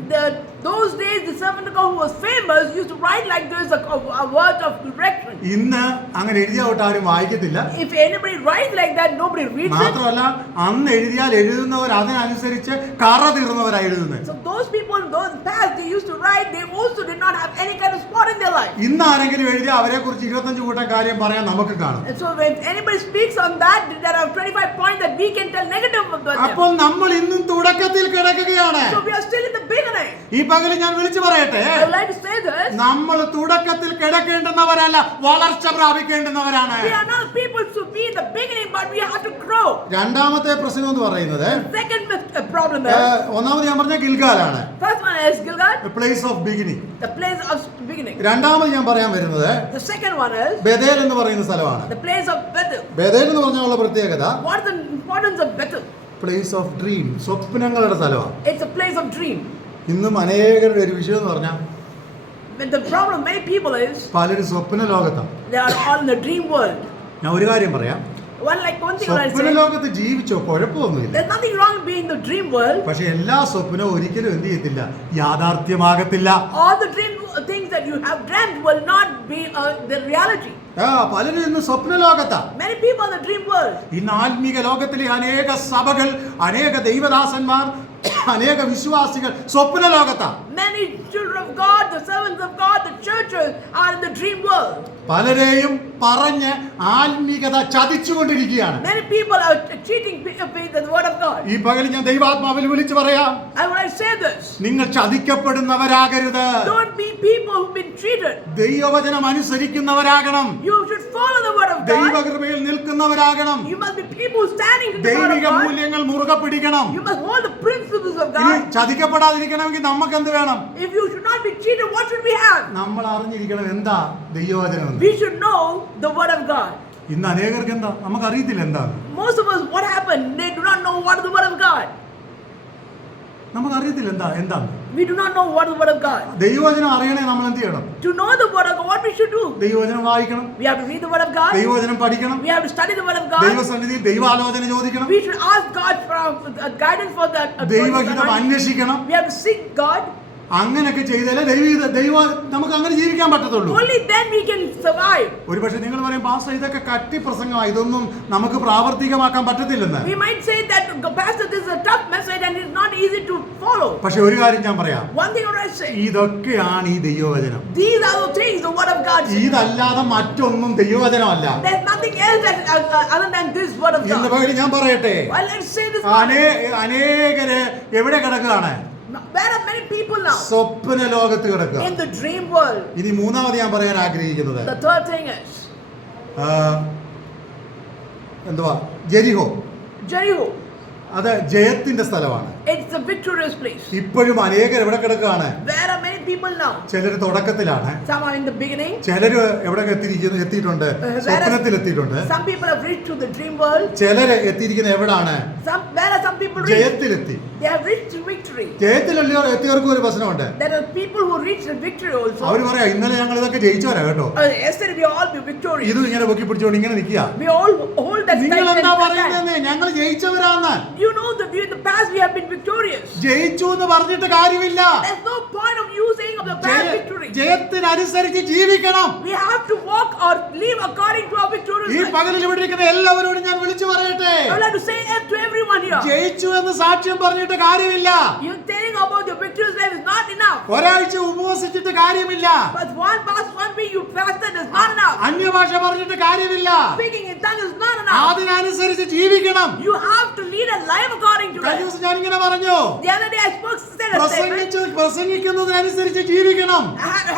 Those days, the servant of God who was famous used to write like this a word of correction. ഇന്ന് അങ്ങനെ എഴുതിയോട്ട് ആരും വായിക്കത്തില്ല. If anybody writes like that, nobody reads it. മാത്രമല്ല അന്ന് എഴുതിയാൽ എഴുതുന്നവർ അതിനനുസരിച്ച് കറ തീർന്നവരാണ് എഴുതുന്നത്. So those people in those past, they used to write, they also did not have any kind of spot in their life. ഇന്ന് ആരെങ്കിലും എഴുതിയാൽ അവരെ കുറിച്ച് 25 കൂട്ടം കാര്യം പറയാൻ നമുക്ക് കാണും. And so if anybody speaks on that, there are 25 points that we can tell negative about them. അപ്പോൾ നമ്മൾ ഇന്നും തുടക്കത്തിൽ കിടക്കുകയാണ്. So we are still in the beginning. ഈ പകല് ഞാൻ വിളിച്ചു പറയട്ടെ, I would like to say this. നമ്മൾ തുടക്കത്തിൽ കിടക്കേണ്ടുന്നവരല്ല, വളർച്ച പ്രാപിക്കേണ്ടുന്നവരാണ്. We are not people to be in the beginning, but we have to grow. രണ്ടാമത്തെ പ്രശ്നം എന്ന് പറയുന്നത് Second problem is, ഒന്നാമത് ഞാൻ പറഞ്ഞ ഗിൽഗാലാണ്. first one is Gilgal, place of beginning. the place of beginning. രണ്ടാമത് ഞാൻ പറയാൻ വരുന്നത് The second one is Bethel എന്ന് പറയുന്ന സ്ഥലമാണ്. the place of Bethel. Bethel എന്ന് പറഞ്ഞുള്ള പ്രത്യേകത What is the importance of Bethel? Place of dream, സ്വപ്നങ്ങളുടെ സ്ഥലമാണ്. It's a place of dream. ഇന്നും അനേകരുടെ ഒരു വിഷയം എന്ന് പറഞ്ഞാൽ But the problem many people is പലരും സ്വപ്ന ലോകത്താണ്. they are all in the dream world. ഞാൻ ഒരു കാര്യം പറയാം, One thing I Swapna say, ലോകത്ത് ജീവിച്ചോ കുഴപ്പമൊന്നുമില്ല. there's nothing wrong being in the dream world. പക്ഷെ എല്ലാ സ്വപ്നവും ഒരിക്കലും എന്ത് ചെയ്യത്തില്ല, യാഥാർത്ഥ്യമാകത്തില്ല. All the dream things that you have dreamt will not be the reality. പലരും ഇന്ന് സ്വപ്ന ലോകത്താ. Many people in the dream world. ഇന്ന് ആത്മീക ലോകത്തിലെ അനേക സഭകൾ, അനേക ദൈവദാസന്മാർ, അനേക വിശ്വാസികൾ സ്വപ്ന ലോകത്താ. Many children of God, the servants of God, the churches are in the dream world. പലരെയും പറഞ്ഞ് ആത്മീകത ചതിച്ചുകൊണ്ടിരിക്കുകയാണ്. Many people are cheating with the word of God. ഈ പകൽ ഞാൻ ദൈവാത്മാവിൽ വിളിച്ചു പറയാം, And when I say this, നിങ്ങൾ ചതിക്കപ്പെടുന്നവരാകരുത്. don't be people who've been cheated. ദൈവവചനം അനുസരിക്കുന്നവരാകണം. You should follow the word of God. ദൈവകൃപയിൽ നിൽക്കുന്നവരാകണം. You must be people standing in the word of ദൈവിക God. മൂല്യങ്ങൾ മുറുകെ പിടിക്കണം. You must hold the principles of ഇനി God. ചതിക്കപ്പെടാതിരിക്കണമെങ്കിൽ നമുക്ക് എന്ത് വേണം? If you should not be cheated, what should we have? നമ്മൾ അറിഞ്ഞിരിക്കണം എന്താ ദൈവവചനം. We should know the word of God. ഇന്ന് അനേകർക്ക് എന്താ, നമുക്ക് അറിയത്തില്ല എന്താണ്. Most of us, what happened? They do not know what is the word of God. നമുക്ക് അറിയത്തില്ല എന്താണ്. We do not know what is the word of God. ദൈവവചനം അറിയണേ നമ്മൾ എന്ത് ചെയ്യണം? To know the word of God, what we should do? ദൈവവചനം വായിക്കണം. We have to read the word of God. ദൈവവചനം പഠിക്കണം. We have to study the word of God. ദൈവസന്നിധിയിൽ ദൈവാലോചന ചോദിക്കണം. We should ask God for guidance for that. ദൈവഹിതം അന്വേഷിക്കണം. We have to seek God. അങ്ങനെയൊക്കെ ചെയ്താലേ ദൈവ നമുക്ക് അങ്ങനെ ജീവിക്കാൻ പറ്റത്തുള്ളൂ. Only then we can survive. ഒരു പക്ഷേ നിങ്ങൾ പറയും, പാസ്റ്റർ ഇതൊക്കെ കട്ടി പ്രസംഗമാണ്, ഇതൊന്നും നമുക്ക് പ്രാവർത്തികമാക്കാൻ പറ്റത്തില്ലെന്ന്. We might say that, Pastor, this is a tough message and it's not easy to follow. പക്ഷെ ഒരു കാര്യം ഞാൻ പറയാം, One thing I say, ഇതൊക്കെയാണ് ഈ ദൈവവചനം. these are the things the word of God says. ഇതല്ലാതെ മറ്റൊന്നും ദൈവവചനമല്ല. There's nothing else that, other than this word of ഇന്ന് God. പകരം ഞാൻ പറയട്ടെ, Well, let's say this. അനേകര് എവിടെ കിടക്കുകയാണ്? Where are many people now? സ്വപ്ന ലോകത്ത് കിടക്കുക. In the dream world. ഇനി മൂന്നാമത് ഞാൻ പറയാൻ ആഗ്രഹിക്കുന്നത് The third thing is എന്തുവാ, ജെരിഹോ. Jericho. അത് ജയത്തിന്റെ സ്ഥലമാണ്. It's a victorious place. ഇപ്പോഴും അനേകർ എവിടെ കിടക്കുകയാണ്? Where are many people now? ചിലര് തുടക്കത്തിലാണ്, Some are in the beginning. ചിലര് എവിടെ എത്തിയിട്ടുണ്ട്, സ്വപ്നത്തിൽ എത്തിയിട്ടുണ്ട്. Some people have reached to the dream world. ചിലര് എത്തിയിരിക്കുന്ന എവിടാണ്, Where are some people reached? ജയത്തിലെത്തി. They have reached victory. ജയത്തിലല്ലോ എത്തിയവർക്കും ഒരു പ്രശ്നമുണ്ട്. There are people who reach the victory also. അവര് പറയാ ഇന്നലെ ഞങ്ങൾ ഇതൊക്കെ ജയിച്ചവരാ കേട്ടോ, Yesterday we all be victorious. ഇത് ഇങ്ങനെ പൊക്കി പിടിച്ചോണ്ട് ഇങ്ങനെ നിൽക്കുക. We all hold that നിങ്ങൾ എന്താ tight. പറയുന്നേ, ഞങ്ങൾ ജയിച്ചവരാന്ന്. You know that we in the past we have been victorious. ജയിച്ചു എന്ന് പറഞ്ഞിട്ട് കാര്യമില്ല. There's no point of you saying of the past victory. ജയത്തിനനുസരിച്ച് ജീവിക്കണം. We have to walk or live according to our victorious ഈ life. പകലിൽ ഇവിടെ ഇരിക്കുന്ന എല്ലാവരോടും ഞാൻ വിളിച്ചു പറയട്ടെ, I would like to say to everyone here. ജയിച്ചു എന്ന് സാക്ഷ്യം പറഞ്ഞിട്ട് കാര്യമില്ല. You telling about your victorious life is not enough. ഒരാഴ്ച ഉപവസിച്ചിട്ട് കാര്യമില്ല. But one week you fasted is not enough. അന്യഭാഷ പറഞ്ഞിട്ട് കാര്യമില്ല. Speaking in tongues is not enough. അതിനനുസരിച്ച് ജീവിക്കണം. You have to lead a life according to കഴിഞ്ഞ that. ദിവസം ഞാൻ ഇങ്ങനെ പറഞ്ഞു, The other day I said a statement. പ്രസംഗിക്കുന്നതിനനുസരിച്ച് ജീവിക്കണം.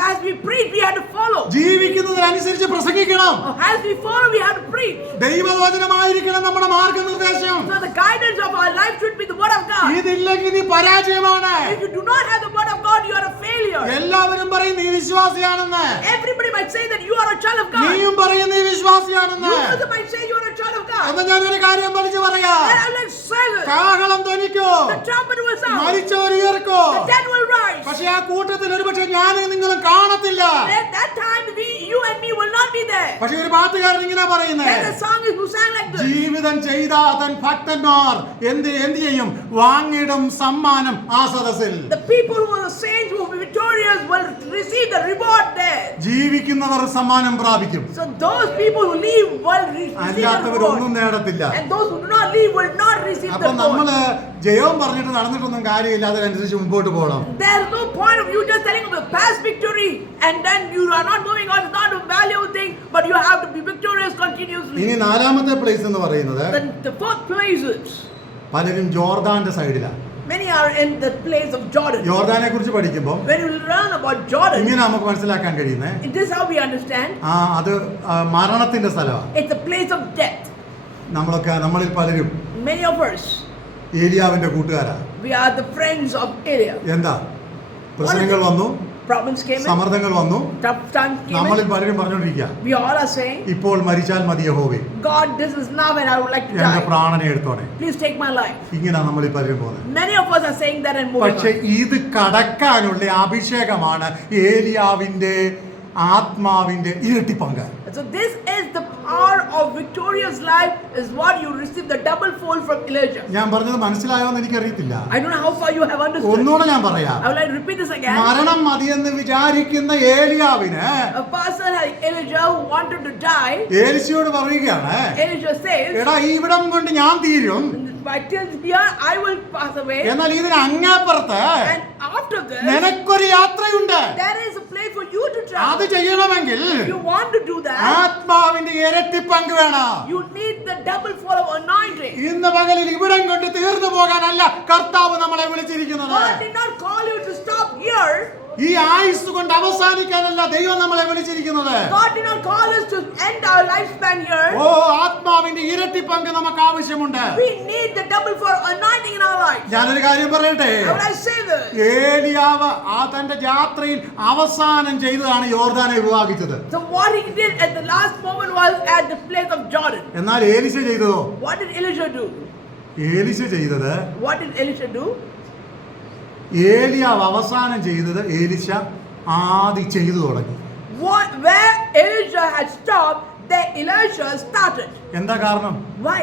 As we preach, we have to follow. ജീവിക്കുന്നതിനനുസരിച്ച് പ്രസംഗിക്കണം. As we follow, we have to preach. ദൈവവചനമായിരിക്കണം നമ്മുടെ മാർഗനിർദ്ദേശം. So the guidance of our life should be the word of God. ഇതില്ലെങ്കിൽ നീ പരാജയമാണ്. If you do not have the word of God, you are a failure. എല്ലാവരും പറയും നീ വിശ്വാസിയാണെന്ന്. Everybody might say that you are a child of God. നീയും പറയും നീ വിശ്വാസിയാണെന്ന്. You also might say you are a child of God. എന്ന് ഞാനൊരു കാര്യം വലിച്ചു പറയാം. And I will like say this. കാഹളം ധ്വനിക്കോ, The trumpet will sound. മരിച്ചവർ ഉയർക്കോ, The dead will rise. പക്ഷെ ആ കൂട്ടത്തിൽ ഒരുപക്ഷെ ഞാനും നിങ്ങളും കാണത്തില്ല. At that time, you and me will not be there. പക്ഷെ ഒരു പാട്ടുകാരൻ ഇങ്ങനെ പറയുന്നേ, Then the song is who sang like this. ജീവിതം ചെയ്ത തൻ ഭക്തന്മാർ എന്ത് ചെയ്യും, വാങ്ങിടും സമ്മാനം ആ സദസ്സിൽ. The people who are the saints who will be victorious will receive the reward there. ജീവിക്കുന്നവർ സമ്മാനം പ്രാപിക്കും, So those people who leave will receive the അല്ലാത്തവരൊന്നും reward. നേടത്തില്ല. And those who do not leave will not receive അപ്പൊ the നമ്മള് reward. ജയവും പറഞ്ഞിട്ട് നടന്നിട്ടൊന്നും കാര്യമില്ല, അതിനനുസരിച്ച് മുമ്പോട്ട് പോകണം. There's no point of you just telling of the past victory and then you are not moving on. It's not a valuable thing, but you have to be victorious continuously. ഇനി നാലാമത്തെ പ്ലേസ് എന്ന് പറയുന്നത്, The fourth place is, പലരും ജോർദാന്റെ സൈഡിലാണ്. many are in the place of Jordan. ജോർദാനെ കുറിച്ച് പഠിക്കുമ്പോൾ When you learn about Jordan, ഇങ്ങനെ നമുക്ക് മനസ്സിലാക്കാൻ കഴിയുന്നത്, it is how we understand. അത് മരണത്തിന്റെ സ്ഥലമാണ്. It's a place of death. നമ്മളിൽ പലരും Many of us, ഏലിയാവിന്റെ കൂട്ടുകാരാ. we are the friends of Eliah. എന്താ പ്രശ്നങ്ങൾ വന്നു, Problems came in, സമ്മർദ്ദങ്ങൾ വന്നു, tough times came നമ്മളിൽ in. പലരും പറഞ്ഞുകൊണ്ടിരിക്കുക, We all are saying, ഇപ്പോൾ മരിച്ചാൽ മതി യഹോവേ, God, this is now and I would like to എന്റെ die. പ്രാണനെ എടുത്തോണെ. Please take my life. ഇങ്ങനെ നമ്മളിൽ പലരും പോകുന്നത്. Many of us are saying that and moving പക്ഷെ on. ഇത് കടക്കാനുള്ള അഭിഷേകമാണ് ഏലിയാവിന്റെ ആത്മാവിന്റെ ഇരട്ടി പങ്ക്. So this is the power of victorious life is what you receive the double fold from Elijah. ഞാൻ പറഞ്ഞത് മനസ്സിലായോ എന്ന് എനിക്കറിയത്തില്ല. I don't know how far you have understood. ഒന്നുകൂടെ ഞാൻ പറയാം. I would like to repeat this again. മരണം മതിയെന്ന് വിചാരിക്കുന്ന ഏലിയാവിന് A person like Elijah who wanted to die, ഏലിശയോട് പറയുകയാണ്, Elijah says, എടാ ഇവിടം കൊണ്ട് ഞാൻ തീരും, till here I will pass away. എന്നാൽ ഇതിന് അങ്ങേപ്പുറത്ത് And after this, നിനക്കൊരു യാത്രയുണ്ട്. there is a place for you to അത് travel. ചെയ്യണമെങ്കിൽ If you want to do that, ആത്മാവിന്റെ ഇരട്ടി പങ്ക് വേണം. you need the double fold of anointing. ഇന്ന് പകലിൽ ഇവിടം കൊണ്ട് തീർന്നു പോകാനല്ല കർത്താവ് നമ്മളെ വിളിച്ചിരിക്കുന്നത്. God did not call you to stop here. ഈ ആയുസ് കൊണ്ട് അവസാനിക്കാനല്ല ദൈവം നമ്മളെ വിളിച്ചിരിക്കുന്നത്. God did not call us to end our lifespan here. ഓ, ആത്മാവിന്റെ ഇരട്ടി പങ്ക് നമുക്ക് ആവശ്യമുണ്ട്. We need the double fold anointing in our lives. ഞാനൊരു കാര്യം പറയട്ടെ, How would I say this? ഏലിയാവ് തന്റെ യാത്രയിൽ അവസാനം ചെയ്തതാണ് യോർദാനെ വിഭാഗിച്ചത്. So what he did at the last moment was at the place of Jordan. എന്നാൽ ഏലിശ ചെയ്തതോ? What did Elisha do? Elisha ചെയ്തത്, What did Elisha do? ഏലിയാവ് അവസാനം ചെയ്തത് ഏലിശ ആദ്യം ചെയ്തു തുടങ്ങി. Where Elisha had stopped, there Elisha started. എന്താ കാരണം? Why?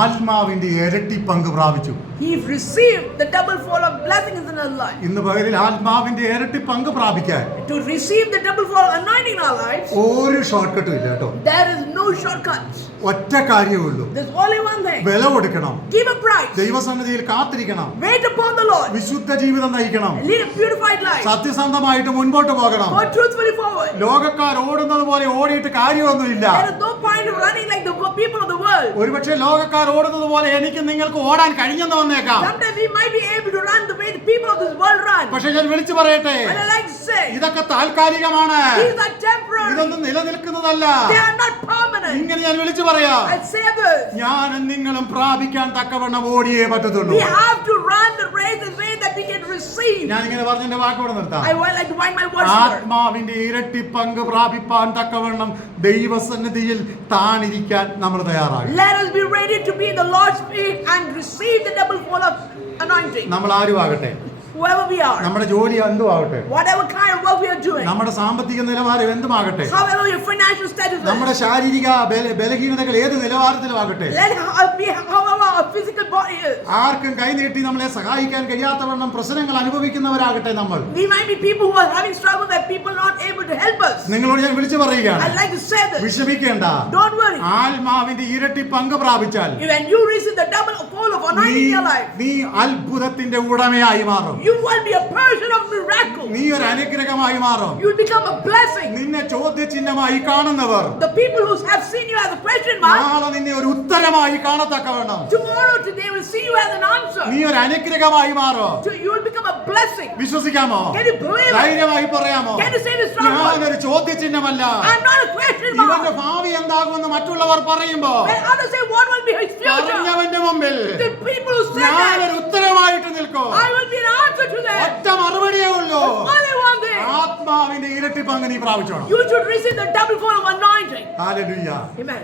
ആത്മാവിന്റെ ഇരട്ടി പങ്ക് പ്രാപിച്ചു. He received the double fold of blessings in his life. ഇന്ന് പകലിൽ ആത്മാവിന്റെ ഇരട്ടി പങ്ക് പ്രാപിക്കാൻ To receive the double fold anointing in our lives, ഒരു ഷോർട്ട് കട്ടും ഇല്ല കേട്ടോ. there is no shortcuts. ഒറ്റ കാര്യമേ ഉള്ളൂ, There's only one thing. വില കൊടുക്കണം, Give a price. ദൈവസന്നിധിയിൽ കാത്തിരിക്കണം, Wait upon the Lord. വിശുദ്ധ ജീവിതം നയിക്കണം, Lead a purified life. സത്യസന്ധമായിട്ട് മുൻപോട്ട് പോകണം. Go truthfully forward. ലോകക്കാർ ഓടുന്നത് പോലെ ഓടിയിട്ട് കാര്യമൊന്നുമില്ല. There is no point of running like the people of the world. ഒരുപക്ഷെ ലോകക്കാർ ഓടുന്നത് പോലെ എനിക്ക് നിങ്ങൾക്ക് ഓടാൻ കഴിഞ്ഞെന്ന് വന്നേക്കാം. Sometimes we might be able to run the way the people of this world run. പക്ഷെ ഞാൻ വിളിച്ചു പറയട്ടെ, And I like to say, ഇതൊക്കെ താൽക്കാലികമാണ്, these are temporary. ഇതൊന്നും നിലനിൽക്കുന്നതല്ല. They are not permanent. ഇങ്ങനെ ഞാൻ വിളിച്ചു പറയാം, I say this. ഞാനും നിങ്ങളും പ്രാപിക്കാൻ തക്കവണ്ണം ഓടിയേ പറ്റത്തുള്ളൂ. We have to run the race in a way that we can receive receive. ഞാൻ ഇങ്ങനെ പറഞ്ഞ വാക്കോടെ നിർത്താം. I would like to wind my words here. ആത്മാവിന്റെ ഇരട്ടി പങ്ക് പ്രാപിപ്പാൻ തക്കവണ്ണം ദൈവസന്നിധിയിൽ താണിരിക്കാൻ നമ്മൾ തയ്യാറാകും. Let us be ready to be in the Lord's feet and receive the double fold of anointing. നമ്മൾ ആരുമാകട്ടെ, Whoever we are, നമ്മുടെ ജോലി എന്തുമാകട്ടെ, whatever kind of work we are doing, നമ്മുടെ സാമ്പത്തിക നിലവാരം എന്തുമാകട്ടെ, however your financial status is, നമ്മുടെ ശാരീരിക ബലഹീനതകൾ ഏത് നിലവാരത്തിലുമാകട്ടെ, let it be however our physical body is. ആർക്കും കൈനീട്ടി നമ്മളെ സഹായിക്കാൻ കഴിയാത്തവണ്ണം പ്രശ്നങ്ങൾ അനുഭവിക്കുന്നവരാകട്ടെ നമ്മൾ. We might be people who are having struggle that people are not able to help us. നിങ്ങളോട് ഞാൻ വിളിച്ചു പറയുകയാണ്, I'd like to say this. വിഷമിക്കേണ്ട. Don't worry. ആത്മാവിന്റെ ഇരട്ടി പങ്ക് പ്രാപിച്ചാൽ When you receive the double fold of anointing in your life, നീ അത്ഭുതത്തിന്റെ ഉടമയായി മാറും. you will be a person of miracle. നീ ഒരു അനുഗ്രഹമായി മാറും. You will become a blessing. നിന്നെ ചോദ്യചിഹ്നമായി കാണുന്നവർ The people who have seen you as a question mark, നാളെ നിന്നെ ഒരു ഉത്തരമായി കാണത്തക്കവണ്ണം tomorrow they will see you as an answer. നീ ഒരു അനുഗ്രഹമായി മാറും. So you will become a blessing. വിശ്വസിക്കാമോ? Can you believe it? ധൈര്യമായി പറയാമോ? Can you say this strongly? ഞാനൊരു ചോദ്യചിഹ്നമല്ല. I'm not a question ഇവന്റെ mark. ഭാവി എന്താകുമെന്ന് മറ്റുള്ളവർ പറയുമ്പോ When others say what will be his future, പറഞ്ഞവന്റെ മുമ്പിൽ the people who say that, ഞാനൊരു ഉത്തരമായിട്ട് നിൽക്കും. I will be an answer to them. ഒറ്റ മറുപടിയേ ഉള്ളൂ. Only one thing. ആത്മാവിന്റെ ഇരട്ടി പങ്ക് നീ പ്രാപിച്ചോണം. You should receive the double fold of anointing. Hallelujah. Amen.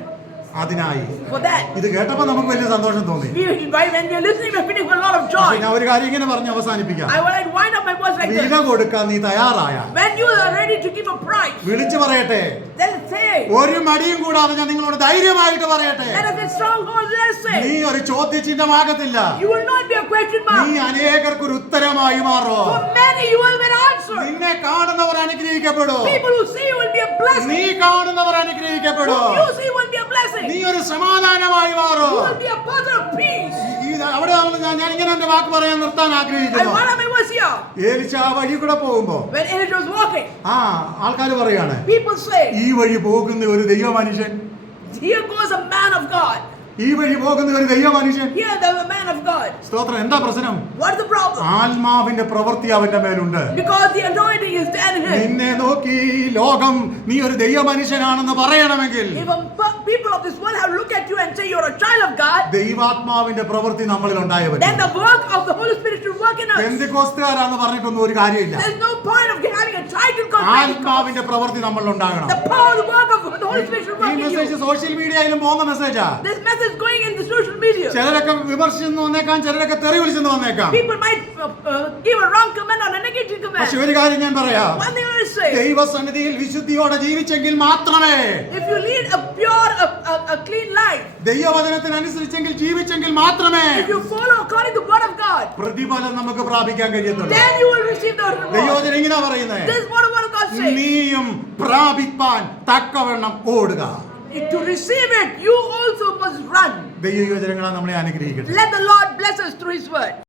അതിനായി For that, ഇത് കേട്ടപ്പോ നമുക്ക് വലിയ സന്തോഷം തോന്നി. when you're listening, we're feeling a lot of joy. ഞാൻ ഒരു കാര്യം ഇങ്ങനെ പറഞ്ഞ് അവസാനിപ്പിക്കാം. I will like wind up my words like വില this. കൊടുക്കാൻ നീ തയ്യാറായ When you are ready to give a price, വിളിച്ചു പറയട്ടെ, then say, ഒരു മടിയും കൂടാതെ ഞാൻ നിങ്ങളോട് ധൈര്യമായിട്ട് പറയട്ടെ, let us be stronghold, let us നീ say, ഒരു ചോദ്യചിഹ്നമാകത്തില്ല. you will not be a question നീ mark. അനേകർക്ക് ഒരു ഉത്തരമായി മാറോ. For many, you will be an answer. നിന്നെ കാണുന്നവർ അനുഗ്രഹിക്കപ്പെടും. People who see you will be a blessing. നീ കാണുന്നവർ അനുഗ്രഹിക്കപ്പെടും. Who you see will be a blessing. നീ ഒരു സമാധാനമായി മാറോ. You will be a person of peace. അവിടെ ഞാൻ ഇങ്ങനെ എന്റെ വാക്ക് പറയാൻ നിർത്താൻ I ആഗ്രഹിക്കുന്നു. want to was here. Elisha ആ വഴി കൂടെ പോകുമ്പോ When Elijah was walking, ആൾക്കാർ പറയാണ്, people say, ഈ വഴി പോകുന്ന ഒരു ദൈവ മനുഷ്യൻ, here goes a man of God. ഈ വഴി പോകുന്ന ഒരു ദൈവ മനുഷ്യൻ. Here there's a man of God. സ്തോത്രം. എന്താ പ്രശ്നം? What's the problem? ആത്മാവിന്റെ പ്രവൃത്തി അവന്റെ മേലുണ്ട്. Because the anointing is there in him. നിന്നെ നോക്കി ലോകം നീ ഒരു ദൈവ മനുഷ്യനാണെന്ന് പറയണമെങ്കിൽ, If people of this world have looked at you and say you're a child of God, ദൈവാത്മാവിന്റെ പ്രവൃത്തി നമ്മളിൽ ഉണ്ടായവൻ. then the work of the Holy Spirit should work in us. പെന്തിക്കോസ്തുകാരാന്ന് പറഞ്ഞിട്ടൊന്നും ഒരു കാര്യമില്ല. There's no point of having a title called Pentecost. ആത്മാവിന്റെ പ്രവൃത്തി നമ്മളിൽ ഉണ്ടാകണം. The power of the work of the Holy Spirit should ഈ work in message you. Social മീഡിയയിലും പോകുന്ന മെസ്സേജാ. This message is going in the social media. ചിലരൊക്കെ വിമർശിച്ചെന്ന് വന്നേക്കാം, ചിലരൊക്കെ തെറി വിളിച്ചെന്ന് വന്നേക്കാം. People might give a wrong comment or a negative comment. പക്ഷെ ഒരു കാര്യം ഞാൻ പറയാം, One thing I will say, ദൈവസന്നിധിയിൽ വിശുദ്ധിയോടെ ജീവിച്ചെങ്കിൽ മാത്രമേ, if you lead a pure, a clean life, ദൈവവചനത്തിനനുസരിച്ചെങ്കിൽ ജീവിച്ചെങ്കിൽ മാത്രമേ if you follow according to the word of God, പ്രതിഫലം നമുക്ക് പ്രാപിക്കാൻ കഴിയത്തുള്ളൂ. then you will receive the reward. ദൈവവചനം ഇങ്ങനെ പറയുന്നേ, This is what the word of God says. നീയും പ്രാപിപ്പാൻ തക്കവണ്ണം ഓടുക. To receive it, you also must run. ദൈവവചനങ്ങളാൽ നമ്മളെ അനുഗ്രഹിക്കട്ടെ. Let the Lord bless us through His word.